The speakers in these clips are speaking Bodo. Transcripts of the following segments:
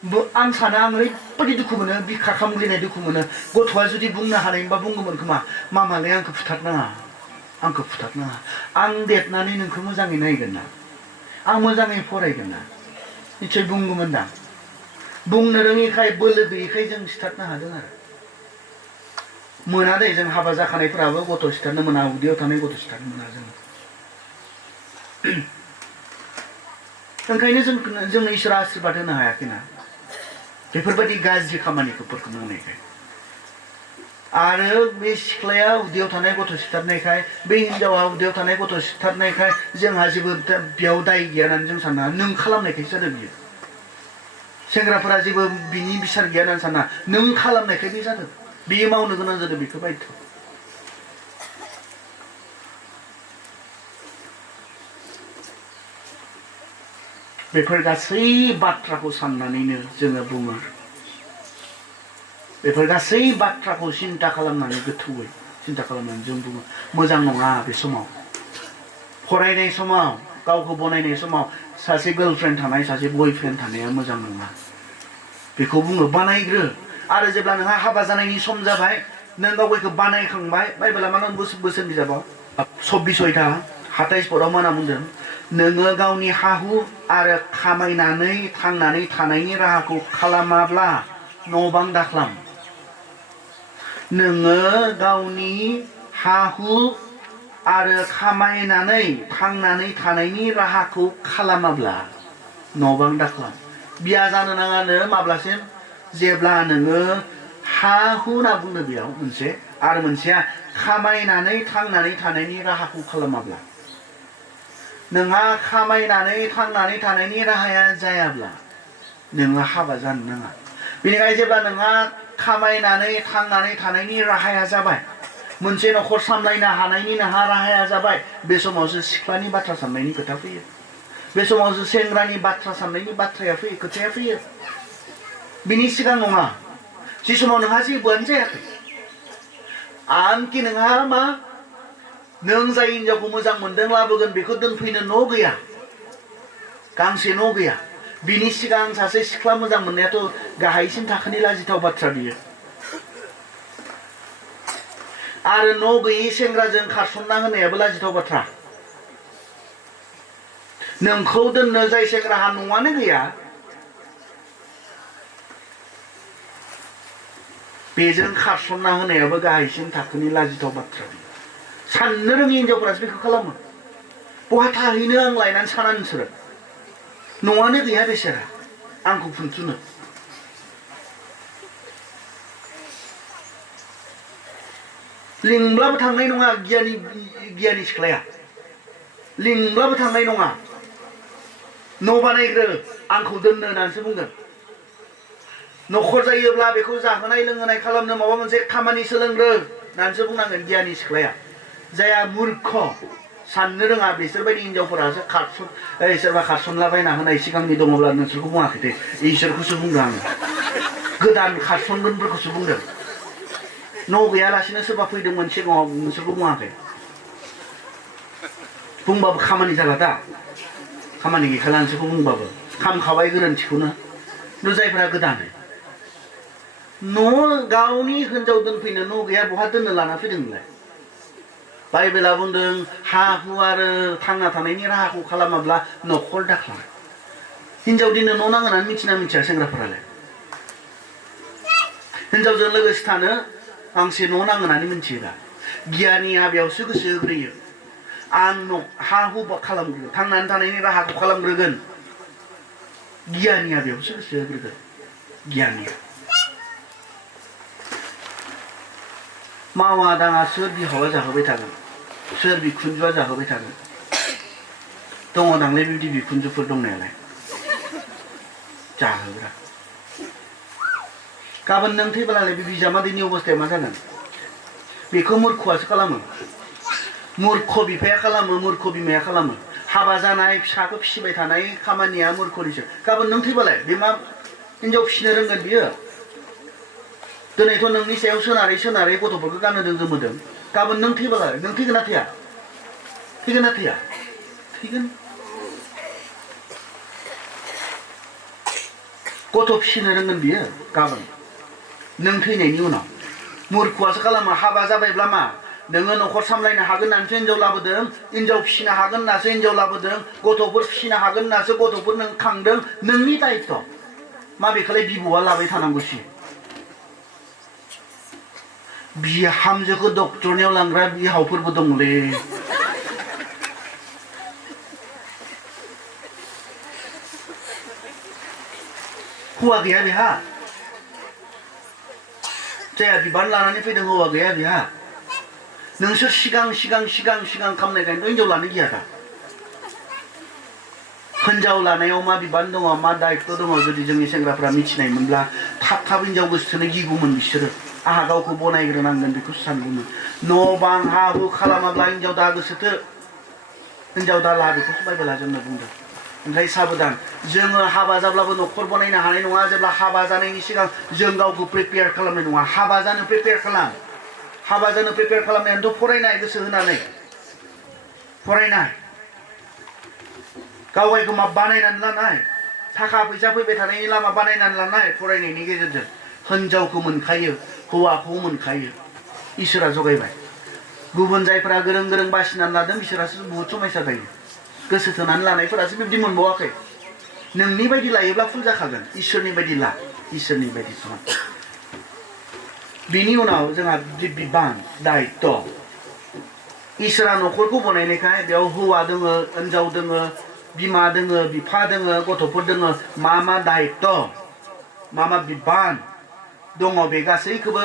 आं सानो आं ओरैबायदि दुखु मोनो बिखा खामग्लिनाय दुखु मोनो गथ'आ जुदि बुंनो हानायमोनबा बुंगौमोन खोमा मामालाय आंखौ फुथारनाङा आंखौ फुथारनाङा आं देरनानै नोंखौ मोजाङै नायगोन ना आं मोजाङै फरायगोन ना निसय बुंगौमोन दा बुंनो रोङिखाय बोलो गैयिखाय जों सिथारनो हादों आरो मोना दे जों हाबा जाखानायफोराबो गथ' सिथारनो मोना उदैयाव थानाय गथ' सिथारनो मोना जों ओंखायनो जोंनो इसोरा आशीर्बाद होनो हायाखैना बेफोरबायदि गाज्रि खामानिफोरखौ मावनायखाय आरो बे सिख्लाया उदैयाव थानाय गथ' सिथारनायखाय बे हिनजावा उदैयाव थानाय गथ' सिथारनायखाय जोंहा जेबो बेयाव दाय गैया होननानै जों साना नों खालामनायखायसो जादों बियो सेंग्राफोरा जेबो बिनि बिसार गैया होननानै साना नों खालामनायखाय बे जादों बियो मावनो गोनां जादों बेखौ बायध' बेफोर गासै बाथ्राखौ साननानैनो जोङो बुङो बेफोर गासै बाथ्राखौ सिन्ता खालामनानै गोथौयै सिन्ता खालामनानै जों बुङो मोजां नङा बे समाव फरायनाय समाव गावखौ बनायनाय समाव सासे गार्लफ्रेन्ड थानाय सासे बयफ्रेन्ड थानाया मोजां नङा बेखौ बुङो बानायग्रो आरो जेब्ला नोंहा हाबा जानायनि सम जाबाय नों गावखौ बानायखांबाय बाइबेला मा बोसोन बिजाबाव 26 27 पदआव मा होनना बुंदों नोङो गावनि हा-हु आरो खामायनानै थांनानै थानायनि राहाखौ खालामाब्ला न' बां दाख्लाम नोङो गावनि हा-हु आरो खामायनानै थांनानै थानायनि राहाखौ खालामाब्ला न' बां दाख्लाम बिया जानो नाङानो माब्लासिम जेब्ला नोङो हा-हु होनना बुंदों बेयाव मोनसे आरो मोनसेया खामायनानै थांनानै थानायनि राहाखौ खालामाब्ला नोंहा खामायनानै थांनानै थानायनि राहाया जायाब्ला नोङो हाबा जानो नाङा बेनिखायनो जेब्ला नोंहा खामायनानै थांनानै थानायनि राहाया जाबाय मोनसे न'खर सामलायनो हानायनि नोंहा राहाया जाबाय बे समावसो सिख्लानि बाथ्रा साननायनि खोथा फैयो बे समावसो सेंग्रानि बाथ्रा साननायनि बाथ्राया फैयो खोथाया फैयो बिनि सिगां नङा जि समाव नोंहा जेबोआनो जायाखै आनखि नोंहा मा नों जाय हिनजावखौ मोजां मोनदों लाबोगोन बेखौ दोनफैनो न' गैया गांसे न' गैया बिनि सिगां सासे सिख्ला मोजां मोननायाथ' गाहायसिन थाखोनि लाजिथाव बाथ्रा बियो आरो न' गैयि सेंग्राजों खारसनना होनायाबो लाजिथाव बाथ्रा नोंखौ दोननो जाय सेंग्राहा न'आनो गैया बेजों खारसनना होनायाबो गाहायसिन थाखोनि लाजिथाव बाथ्रा साननो रोङि हिनजावफोरासो बेखौ खालामो बहा थाहैनो आं लायनानै साना नोंसोरो न'आनो गैया बेसोरा आंखौ फुनथुनो लिंब्लाबो थांनाय नङा गियानि सिख्लाया लिंब्लाबो थांनाय नङा न' बानायग्रो आंखौ दोननो होननानैसो बुंगोन न'खर जायोब्ला बेखौ जाहोनाय लोंहोनाय खालामनो माबा मोनसे खामानि सोलोंग्रो होननानैसो बुंनांगोन गियानि सिख्लाया जाया मूर्ख साननो रोङा बिसोरबायदि हिनजावफोरासो सोरबा खारसनलाबायना होनाय सिगांनि दङब्ला नोंसोरखौ बुङाखै दे इसोरखौसो बुंदों आङो गोदान खारसनगोनफोरखौसो बुंदों न' गैयालासिनो सोरबा फैदोंमोन सिगाङाव नोंसोरखौ बुङाखै बुंबाबो खामानि जाला दा खामानि गैखाला नोंसोरखौ बुंबाबो खामखाबाय गोरोन्थिखौनो न' जायफोरा गोदान न' गावनि हिनजाव दोनफैनो न' गैया बहा दोननो लाना फैदोंमोनलाय बाइबेला बुंदों हा-हु आरो थांना थानायनि राहाखौ खालामाब्ला न'खर दाख्लाम हिनजाव दिनो न' नाङो होननानै मिथिना मिथिया सेंग्राफोरालाय हिनजावजों लोगोसे थानो गांसे न' नाङो होननानै मिथियो दा गियानिया बेयावसो गोसो होग्रोयो आं हा-हु खालामग्रोगोन थांनानै थानायनि राहाखौ खालामग्रोगोन गियानिया बेयावसो गोसो होग्रोगोन गियानिया मावा दाङा सोर बिहावा जाहोबाय थागोन सोर बिखुनजोआ जाहोबाय थागोन दङ दांलाय बिदि बिखुनजोफोर दंनायालाय जाहोग्रा गाबोन नों थैब्लालाय बे बिजामादैनि अबस्थाया मा जागोन बेखौ मूर्खआसो खालामो मूर्ख बिफाया खालामो मूर्ख बिमाया खालामो हाबा जानाय फिसाखौ फिसिबाय थानाय खामानिया मूर्खनिसो गाबोन नों थैबालाय बे मा हिनजाव फिसिनो रोंगोन बियो दिनैथ' नोंनि सायाव सोनारै गथ'फोरखौ गानहोदों जोमहोदों गाबोन नों थैबालाय नों थैगोन ना थैया थैगोन ना थैया थैगोन गथ' फिसिनो रोंगोन बियो गाबोन नों थैनायनि उनाव मुरखुआसो खालामो हाबा जाबायब्ला मा नोङो न'खर सामलायनो हागोन होननानैसो हिनजाव लाबोदों हिनजाव फिसिनो हागोन होननासो हिनजाव लाबोदों गथ'फोर फिसिनो हागोन होननासो गथ'फोर नों खांदों नोंनि दायित्व माबेखौलाय बिबौआ लाबाय थानांगौसि बिहामजोखौ डक्टरनियाव लांग्रा बिहावफोरबो दंलै हौवा गैया बेहा जाया बिबान लानानै फैदों हौवा गैया बेहा नोंसोर सिगां खालामनायखायनोथ' हिनजाव लानो गिया दा हिनजाव लानायाव मा बिबान दङ मा दायित्व दङ जुदि जोंनि सेंग्राफ्रा मिथिनायमोनब्ला थाब हिनजाव गोसोथोनो गिगौमोन बिसोरो आहा गावखौ बनायग्रोनांगोन बेखौ सानगौमोन न' बां हा हु खालामाब्ला हिनजाव दा गोसोथो हिनजाव दा ला बेखौसो बाइबेला जोंनो बुंदों ओंखाय साबधान जोङो हाबा जाब्लाबो न'खर बनायनो हानाय नङा जेब्ला हाबा जानायनि सिगां जों गावखौ प्रिपेयार खालामनाय नङा हाबा जानो प्रिपेयार खालाम हाबा जानो प्रिपेयार खालामनायानोथ' फरायनाय गोसो होनानै फरायनाय गावगायखौ मा बानायनानै लानाय थाखा फैसा फैबाय थानायनि लामा बानायनानै लानाय फरायनायनि गेजेरजों हिनजावखौ मोनखायो हौवाखौ मोनखायो इसोरा जगायबाय गुबुन जायफोरा गोरों बासिनानै लादों बिसोरासो बुहुत समयसा जायो गोसो थोनानै लानायफोरासो बिब्दि मोनबावाखै नोंनि बायदि लायोब्ला फुल जाखागोन इसोरनि बायदि ला इसोरनि बायदि समान बिनि उनाव जोंहा बिबान दायित्व इसोरा न'खरखौ बनायनायखाय बेयाव हौवा दोङो हिनजाव दोङो बिमा दोङो बिफा दोङो गथ'फोर दोङो मा दायित्व मा बिबान दङ बे गासैखौबो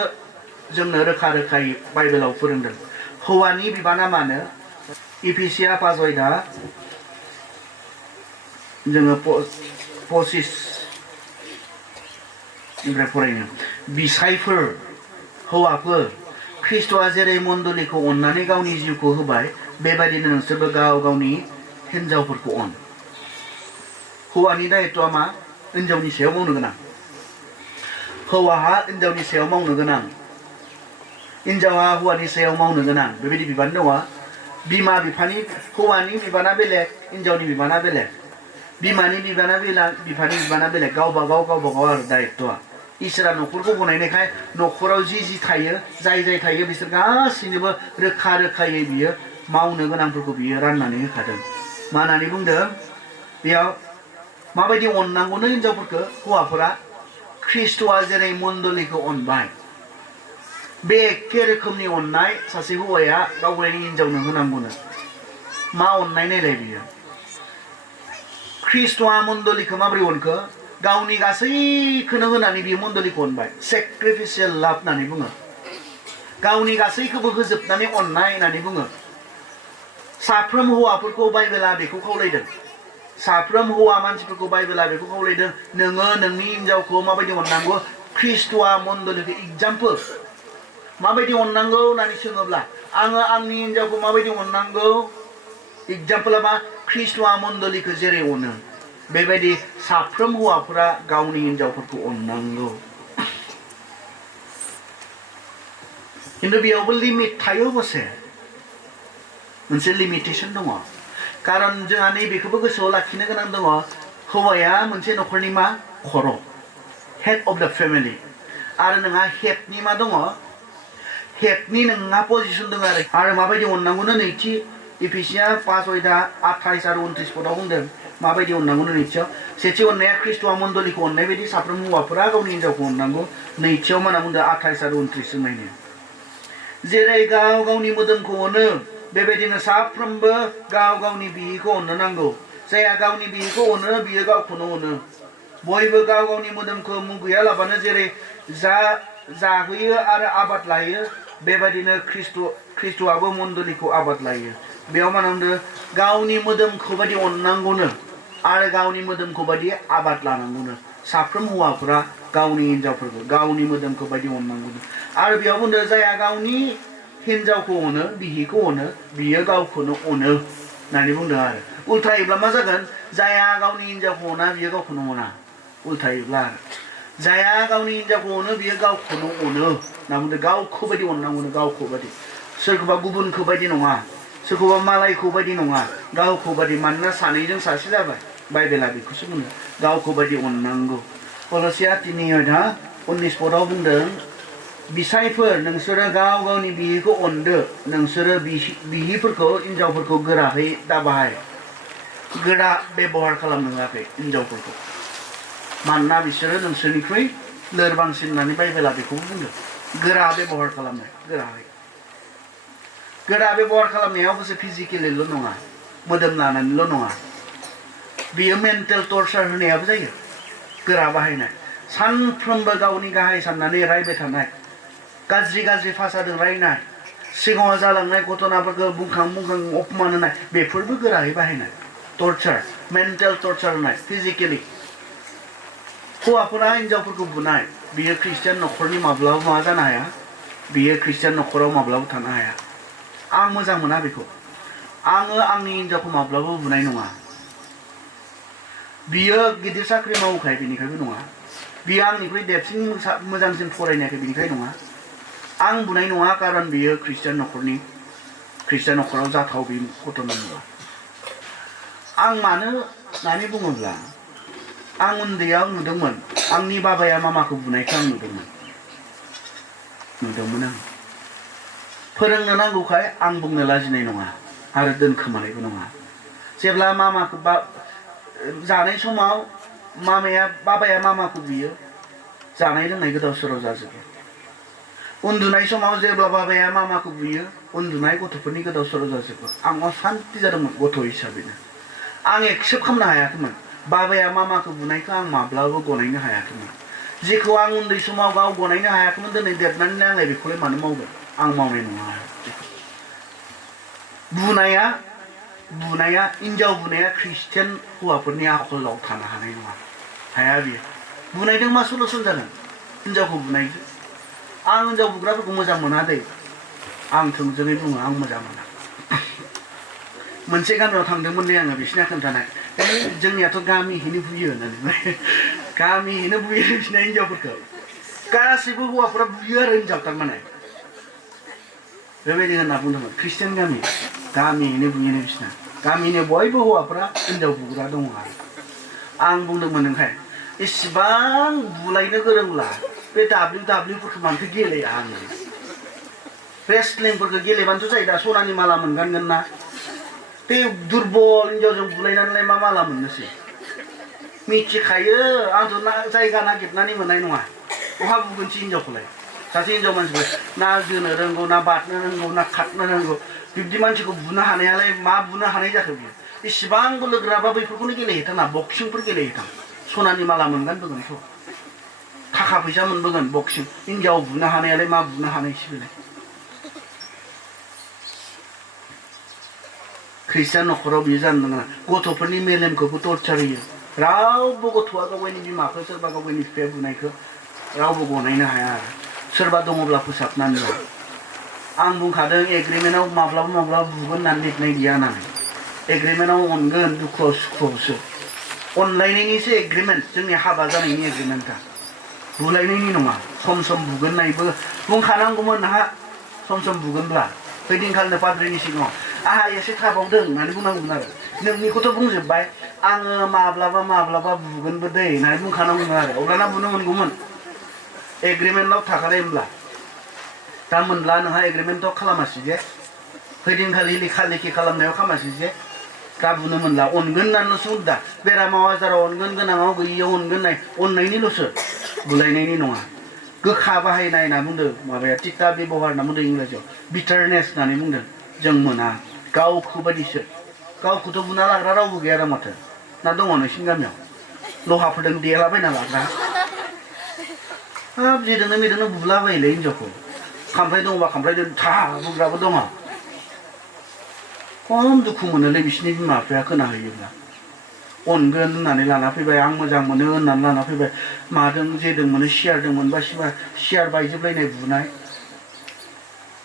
जोंनो रोखा रोखायै बाइबेलाव फोरोंदों हौवानि बिबाना मानो इफिसिया 5:8 जोङो 25 निफ्राय फरायनो बिसायफोर हौवाफोर ख्रिस्ट'आ जेरै मण्डलिखौ अननानै गावनि जिउखौ होबाय बेबायदिनो नोंसोरबो गाव गावनि हिनजावफोरखौ अन हौवानि दायित्वआ मा हिनजावनि सायाव मावनो गोनां हौवाहा हिनजावनि सायाव मावनो गोनां हिनजावा हौवानि सायाव मावनो गोनां बेबायदि बिबान दङ बिमा बिफानि हौवानि बिबाना बेलेग हिनजावनि बिबाना बेलेग बिमानि बिबाना बेलेग बिफानि बिबाना बेलेग गावबा गाव आरो दायित्वआ इसोरा न'खरखौ बनायनायखाय न'खराव जि थायो जाय थायो बिसोर गासैनोबो रोखा रोखायै बियो मावनो गोनांफोरखौ बियो राननानै होखादों मा होननानै बुंदों बेयाव माबायदि अननांगौनो हिनजावफोरखौ हौवाफोरा ख्रिस्ट'आ जेरै मण्डलिखौ अनबाय बे एखे रोखोमनि अननाय सासे हौवाया गावनि हिनजावनो होनांगौनो मा अननाय नायलाय बियो ख्रिस्ट'आ मण्डलिखौ माबोरै अनखो गावनि गासैखौनो होनानै बियो मण्डलिखौ अनबाय सेक्रिफिसियेल लाभ होननानै बुङो गावनि गासैखौबो होजोबनानै अननाय होननानै बुङो साफ्रोम हौवाफोरखौ बाइबेला बेखौ खावलायदों साफ्रोम हौवा मानसिफोरखौ बाइबेला बेखौ खावलायदों नोङो नोंनि हिनजावखौ माबायदि अननांगौ ख्रिस्ट'आ मण्डलिखौ एग्जाम्पोल माबायदि अननांगौ होननानै सोङोब्ला आङो आंनि हिनजावखौ माबायदि अननांगौ एग्जाम्पला मा ख्रिस्ट'आ मण्डलिखौ जेरै अनो बेबायदि साफ्रोम हौवाफोरा गावनि हिनजावफोरखौ अननांगौ खिन्थु बेयावबो लिमिट थायो अबसे मोनसे लिमिटेसन दङ कारन जोंहा नैबेखौबो गोसोआव लाखिनो गोनां दङ हौवाया मोनसे न'खरनि मा खर' हेड अफ द फेमिलि आरो नोंहा हेडनि मा दङ हेडनि नोंहा पजिसन दङ आरो माबायदि अननांगौनो नैथि इफिसिया 5:28 आरो 29 पदाव बुंदों माबायदि अननांगौनो नैथियाव सेथि अननाया ख्रिस्ट'आ मण्डलिखौ अननाय बायदि साफ्रोम हौवाफोरा गावनि हिनजावखौ अननांगौ नैथियाव मा होनना बुंदों 28 आरो 29 जों नायनो जेरै गाव गावनि मोदोमखौ अनो बेबायदिनो साफ्रोमबो गाव गावनि बिहिखौ अननो नांगौ जायहा गावनि बिहिखौ अनो बियो गावखौनो अनो बयबो गाव गावनि मोदोमखौ मुगैयालाबानो जेरै जाहोयो आरो आबाद लायो बेबायदिनो ख्रिस्ट'आबो मण्डलिखौ आबाद लायो बेयाव मा होनदों गावनि मोदोमखौ बायदि अननांगौनो आरो गावनि मोदोमखौ बायदि आबाद लानांगौनो साफ्रोम हौवाफोरा गावनि हिनजावफोरखौ गावनि मोदोमखौ बायदि अननांगौनो आरो बेयाव बुंदों जायहा गावनि हिनजावखौ अनो बिहिखौ अनो बियो गावखौनो अनो होननानै बुंदों आरो उल्थायोब्ला मा जागोन जायहा गावनि हिनजावखौ अना बियो गावखौनो अना उल्थायोब्ला आरो जायहा गावनि हिनजावखौ अनो बियो गावखौनो अनो होनना बुंदों गावखौ बायदि अननांगौनो गावखौ बायदि सोरखौबा गुबुनखौ बायदि नङा सोरखौबा मालायखौ बायदि नङा गावखौ बायदि मानोना सानैजों सासे जाबाय बाइबेला बेखौसो बुङो गावखौ बायदि अननांगौ कलसिया 3:19 पदाव बुंदों बिसायफोर नोंसोरो गाव गावनि बिहिखौ अनदो नोंसोरो बिहिफोरखौ हिनजावफोरखौ गोराहै दाबाहाय गोरा बेबहार खालामनो होआखै हिनजावफोरखौ मानोना बिसोरो नोंसोरनिख्रुइ लोरबांसिन होननानै बाइबेला बेखौबो बुंदों गोरा बेबहार खालामनाय गोरा बेबहार खालामनायाव गोसो फिजिकेलिल' नङा मोदोम लानानैल' नङा बियो मेन्टेल टर्चार होनायाबो जायो गोरा बाहायनाय सानफ्रोमबो गावनि गाहाय साननानै रायबाय थानाय गाज्रि भाषाजों रायनाय सिगाङाव जालांनाय घटनाफोरखौ बुंखां अपमान होनाय बेफोरबो गोरायै बाहायनाय टर्चार मेन्टेल टर्चार होनाय फिजिकेलि हौवाफोरा हिनजावफोरखौ बुनाय बियो ख्रिस्टियान न'खरनि माब्लाबा मा जानो हाया बियो ख्रिस्टियान न'खराव माब्लाबा थानो हाया आं मोजां मोना बेखौ आङो आंनि हिनजावखौ माब्लाबा बुनाय नङा बियो गिदिर साख्रि मावखाय बेनिखायबो नङा बियो आंनिख्रुइ देरसिन मोजांसिन फरायनायखाय बेनिखाय नङा आं बुनाय नङा कारन बियो ख्रिस्टियान न'खराव जाथाव बे घटना नङा आं मानो होननानै बुङोब्ला आं उन्दैयाव नुदोंमोन आंनि बाबाया मामाखौ बुनायखौ आं नुदोंमोन आं फोरोंनो नांगौखाय आं बुंनो लाजिनाय नङा आरो दोनखोमानायबो नङा जेब्ला मामाखौ जानाय समाव बाबाया मामाखौ बुयो जानाय लोंनाय गोदाव सोराव जाजोबो उन्दुनाय समाव जेब्ला बाबाया मामाखौ बुयो उन्दुनाय गथ'फोरनि गोदाव सोराव जाजोबो आं असान्ति जादोंमोन गथ' हिसाबैनो आं एक्सेप्ट खालामनो हायाखैमोन बाबाया मामाखौ बुनायखौ आं माब्लाबो गनायनो हायाखैमोन जेखौ आं उन्दै समाव गाव गनायनो हायाखैमोन दिनै देरनानै आंलाय बेखौलाय मानो मावगोन आं मावनाय नङा बुनाया हिनजाव बुनाया ख्रिस्टियान हौवाफोरनि आखलाव थानो हानाय नङा हाया बियो बुनायजों मा सलुसन जागोन हिनजावखौ बुनायजों आं हिनजाव बुग्राफोरखौ मोजां मोना दै आं थोंजोङै बुङो आं मोजां मोना मोनसे गामियाव थांदोंमोन दे आङो बिसिना खोन्थानाय जोंनियाथ' गामिहैनो बुयो होननानै गामिहैनो बुयो बिसिना हिनजावफोरखौ गासिबो हौवाफोरा बुयो आरो हिनजाव थारमाने बेबायदि होनना बुंदोंमोन ख्रिस्टियान गामिहैनो बुयो बिसिना गामिनि बयबो हौवाफोरा हिनजाव बुग्रा दङ आरो आं बुंदोंमोन ओंखाय इसिबां बुलायनो गोरोंब्ला बे WWफोरखौ मानोथो गेलेया आङो रेसलिंफोरखौ गेलेबानोथ' जायो दा सनानि माला मोनगानगोन ना बे दुरबल हिनजावजों बुलायनानैलाय मा माला मोननोसै मिथिखायो आंथ' जायगा नागिरनानै मोननाय नङा बहा बुगोनसै हिनजावखौलाय सासे हिनजाव मानसिफोर ना जोनो रोंगौ ना बारनो रोंगौ ना खारनो रोंगौ बिब्दि मानसिखौ बुनो हानायालाय मा बुनो हानाय जाखो बियो इसिबां बोलोग्राबा बैफोरखौनो गेलेहैथां ना बक्सिंफोर गेलेहैथां सनानि माला मोनगानबोगोनथ' थाखा फैसा मोनबोगोन बक्सिं हिनजाव बुनो हानायालाय मा बुनो हानायसै बेलाय ख्रिस्टियान न'खराव बियो जानो नाङा गथ'फोरनि मेलेमखौबो टर्चार होयो रावबो गथ'आ गावनि बिमाखौ सोरबा गावनि बिफाया बुनायखौ रावबो गनायनो हाया आरो सोरबा दङब्ला फोसाबनानै ला आं बुंखादों एग्रिमेन्टआव माब्लाबा बुगोन होननानै लिरनाय गैया होननानै एग्रिमेन्टआव अनगोन दुखुआव सुखुआवसो अनलायनायनिसो एग्रिमेन्ट जोंनि हाबा जानायनि एग्रिमेन्टआ बुलायनायनि नङा सम बुगोननायबो बुंखानांगौमोन नोंहा सम बुगोनब्ला बैदिनखालिनो पाद्रिनि सिगाङाव आहा एसे थाबावदों होननानै बुंनांगौमोन आरो नोंनिखौथ' बुंजोब्बाय आङो माब्लाबा बुगोनबो दै होननानै बुंखानांगौमोन आरो अब्लाना बुनो मोनगौमोन एग्रिमेन्टआव थाखानाय होनब्ला दा मोनब्ला नोंहा एग्रिमेन्टआव खालामासै जे बैदिनखालि लेखा खालामनायाव खालामासै जे दा बुनो मोनला अनगोन होननानैल'सो बुंदा बेरामाव आजाराव अनगोन गोनाङाव गैयियाव अनगोन अननायनिल'सो बुलायनायनि नङा गोखा बाहायनाय होनना बुंदों माबाया तिता बेबहार होनना बुंदों इंराजियाव बिटारनेस होननानै बुंदों जों मोना गावखौ बायदिसो गावखौथ' बुना लाग्रा रावबो गैया दा माथो ना दङ नोंसिनि गामियाव लहाफोरजों देलाबायना लाग्रा हाब जेजोंनो मेजोंनो बुलाबायोलै हिनजावखौ खामफ्लाय दङबा खामफ्लायजों था बुग्राबो दङ खम दुखु मोनोलै बिसिनि बिमा बिफाया खोनाहैयोब्ला अनगोन होननानै लाना फैबाय आं मोजां मोनो होननानै लाना फैबाय माजों जेदों मोनो सियारदों मोनबा सियार बायजोबलायनाय बुनाय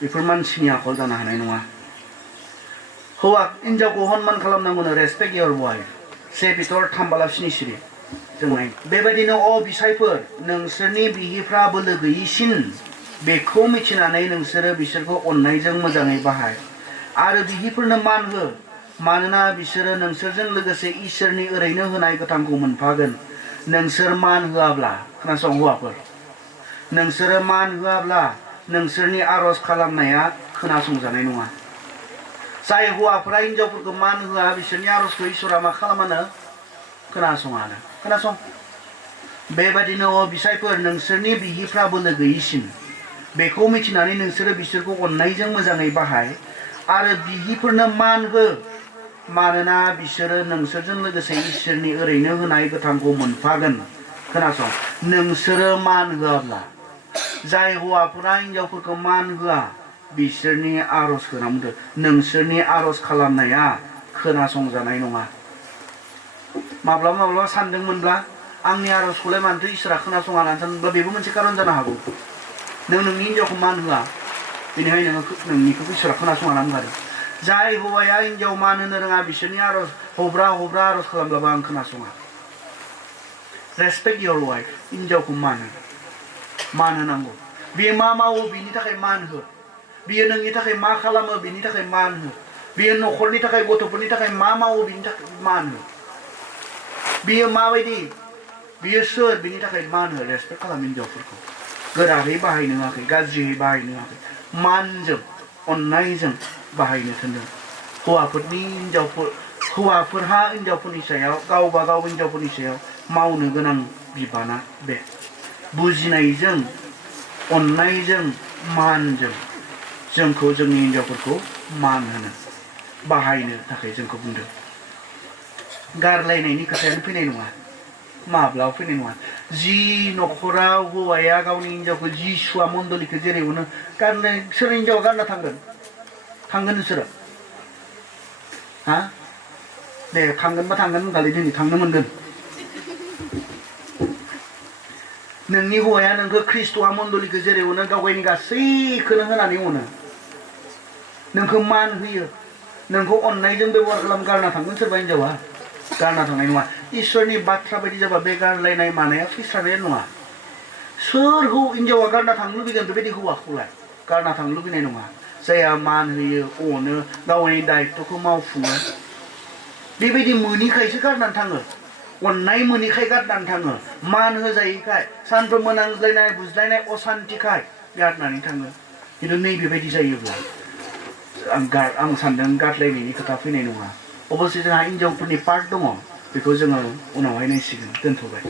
बेफोर मानसिनि आखल जानो हानाय नङा हौवा हिनजावखौ हनमान खालामनांगौनो रेसपेक्ट इयर वाइफ से बिथर थाम्बाला सिनिसिरि जोंनाय बेबायदिनो बिसायफोर नोंसोरनि बिहिफ्रा बोलो गैयिसिन बेखौ मिथिनानै नोंसोरो बिसोरखौ अननायजों मोजाङै बाहाय आरो बिहिफोरनो मान हो मानोना बिसोरो नोंसोरजों लोगोसे इसोरनि ओरैनो होनाय गोथांखौ मोनफागोन नोंसोर मान होआब्ला खोनासं हौवाफोर नोंसोरो मान होआब्ला नोंसोरनि आरज खालामनाया खोनासंजानाय नङा जाय हौवाफोरा हिनजावफोरखौ मान होआ बिसोरनि आरजखौ इसोरा मा खालामानो खोनासङानो खोनासं बेबादिनो बिसायफोर नोंसोरनि बिहिफ्रा बोलो गैयिसिन बेखौ मिथिनानै नोंसोरो बिसोरखौ अननायजों मोजाङै बाहाय आरो बिहिफोरनो मान हो मानोना बिसोरो नोंसोरजों लोगोसे इसोरनि ओरैनो होनाय गोथांखौ मोनफागोन खोनासं नोंसोरो मान होआब्ला जाय हौवाफोरा हिनजावफोरखौ मान होआ बिसोरनि आरज खालामदो नोंसोरनि आरज खालामनाया खोनासंजानाय नङा माब्लाबा माब्लाबा सानदोंमोनब्ला आंनि आरजखौलाय मानोथो इसोरा खोनासङा होननानै सानब्ला बेबो मोनसे खारन जानो हागौ नों नोंनि हिनजावखौ मान होआ बेनिखायनो नोंनिखौ इसोरा खोनासङा होनना बुंखादों जाय हौवाया हिनजाव मान होनो रोङा बिसोरनि आरज हब्रा हब्रा आरज खालामब्लाबो आं खोनासङा रेसपेक्ट योर वाइफ हिनजावखौ मान होनांगौ बियो मा मावो बिनि थाखाय मान हो बियो नोंनि थाखाय मा खालामो बिनि थाखाय मान हो बियो न'खरनि थाखाय गथ'फोरनि थाखाय मा मावो बिनि थाखाय मान हो बियो माबायदि बियो सोर बिनि थाखाय मान हो रेसपेक्ट खालाम हिनजावफोरखौ गोरायै बाहायनो होआखै गाज्रियै बाहायनो होआखै मानजों अननायजों बाहायनो थिनदों हौवाफोरहा हिनजावफोरनि सायाव गावबा गाव हिनजावफोरनि सायाव मावनो गोनां बिबाना बे बुजिनायजों अननायजों मानजों जोंखौ जोंनि हिनजावफोरखौ मान होनो बाहायनो थाखाय जोंखौ बुंदों गारलायनायनि खोथायानो फैनाय नङा माब्लाबा फैनाय नङा जि न'खराव हौवाया गावनि हिनजावखौ जि सुवा मण्डलिखौ जेरै उनो गारलाय सोर हिनजावा गारना थांगोन नोंसोरो हा दे थांगोनबा थांगोन होनखालि दिनै थांनो मोनगोन नोंनि हौवाया नोंखौ ख्रिस्ट'आ मण्डलिखौ जेरै उनो गावगायनि गासैखौनो होनानै उनो नोंखौ मान होयो नोंखौ अननायजों बेबहार खालाम गारना थांगोन सोरबा हिनजावा गारना थांनाय नङा इसोरनि बाथ्रा बायदि जाबा बे गारलायनाय मानाया फैस्रानाय नङा सोर हिनजावा गारना थांनो लुबैगोन बेबायदि हौवाखौलाय गारना थांनो लुबैनाय नङा जायहा मान होयो अनो गावनि दायित्वखौ मावफुङो बेबायदि मोनिखायसो गारनानै थाङो अननाय मोनिखाय गारनानै थाङो मान होजायैखाय सानफ्रोमबो नांज्लायनाय बुज्लायनाय असान्तिखाय गारनानै थाङो खिन्थु नैबेबायदि जायोब्ला आं सानदों गारलायनायनि खोथा फैनाय नङा अबसे जोंहा हिनजावफोरनि पार्ट दङ बेखौ जोङो उनावहाय नायसिगोन दोनथ'बाय